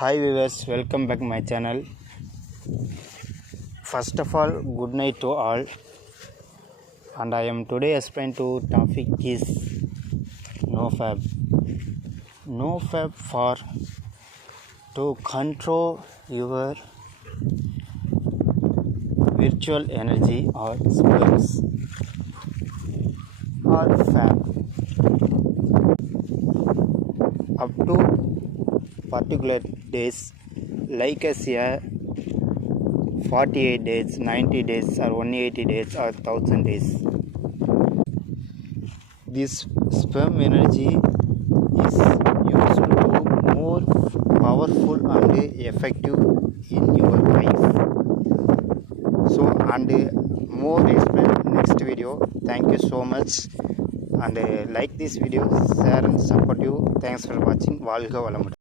Hi viewers, welcome back my channel. First of all, good night to all. And I am today explain to topic is NoFap. NoFap for to control your virtual energy or sperms or fab up to particular days like as a 48 days, 90 days or 180 days or 1000 days. This sperm energy is used to more powerful and effective in your life. So and more explain next video. Thank you so much and like this video, share and support you. Thanks for watching. வாழ்க வளமுடன்.